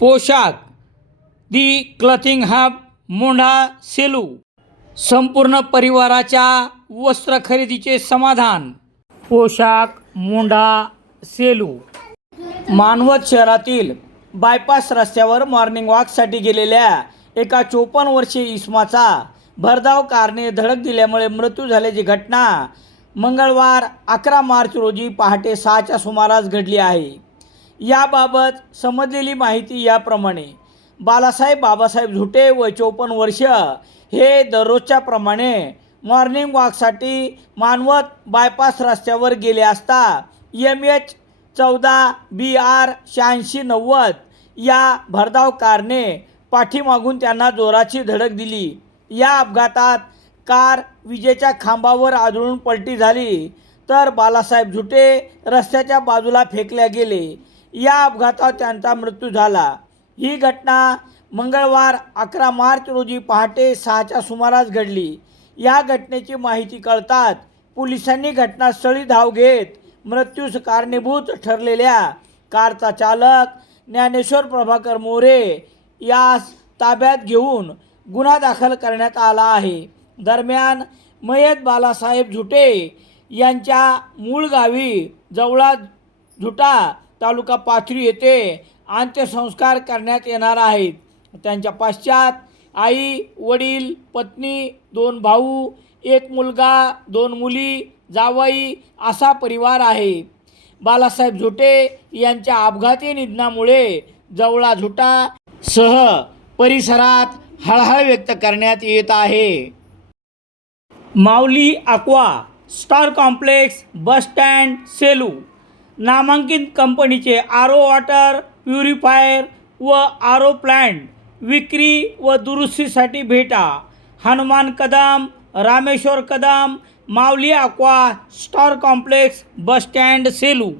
पोशाख. The clothing hub Mondha Selu. संपूर्ण परिवाराच्या वस्त्र खरेदीचे समाधान. पोशाख मोंढा सेलू. मानवत शहरातील बायपास रस्त्यावर मॉर्निंग वॉकसाठी गेलेल्या एका चोपन्न वर्षीय इसमाचा भरधाव कारने धडक दिल्यामुळे मृत्यू झाल्याची घटना मंगळवार अकरा मार्च रोजी पहाटे सहाच्या सुमारास घडली आहे. याबाबत समजलेली माहिती याप्रमाणे बालासाहेब बाबासाहेब झुटे व चौपन्न वर्ष हे दररोजच्या प्रमाणे मॉर्निंग वॉकसाठी मानवत बायपास रस्त्यावर गेले असता एम एच चौदा बी आर शहाऐंशी नव्वद या भरधाव कारने पाठीमागून त्यांना जोराची धडक दिली. या अपघातात कार विजेच्या खांबावर आदळून पलटी झाली. तर बालासाहेब झुटे रस्त्याच्या बाजूला फेकल्या गेले. या अपघातात त्यांचा मृत्यू झाला. ही घटना मंगळवार अकरा मार्च रोजी पहाटे सहाच्या सुमारास घडली. या घटनेची माहिती कळताच पोलिसांनी घटनास्थळी धाव घेत मृत्यूस कारणीभूत ठरलेल्या कारचा चालक ज्ञानेश्वर प्रभाकर मोरे यास ताब्यात घेऊन गुन्हा दाखल करण्यात आला आहे. दरम्यान मयत बालासाहेब झुटे यांच्या मूळ गावी जवळा झुटा तालुका पाथरी येथे अंत्यसंस्कार करण्यात येणार आहेत. त्यांच्या पश्चात आई वडील पत्नी दोन भाऊ एक मुलगा दोन मुली जावई असा परिवार आहे. बालासाहेब झुटे यांच्या अपघाती निधनामुळे जवळा झुटा सह परिसरात हळहळ व्यक्त करण्यात येत आहे. Mauli aqua star complex bus stand Selu नामांकित कंपनीचे आर ओ वॉटर प्युरिफायर व आर ओ प्लॅन्ट विक्री व दुरुस्तीसाठी भेटा. Hanuman Kadam Rameshwar Kadam Mauli Aqua Star Complex bus stand Selu.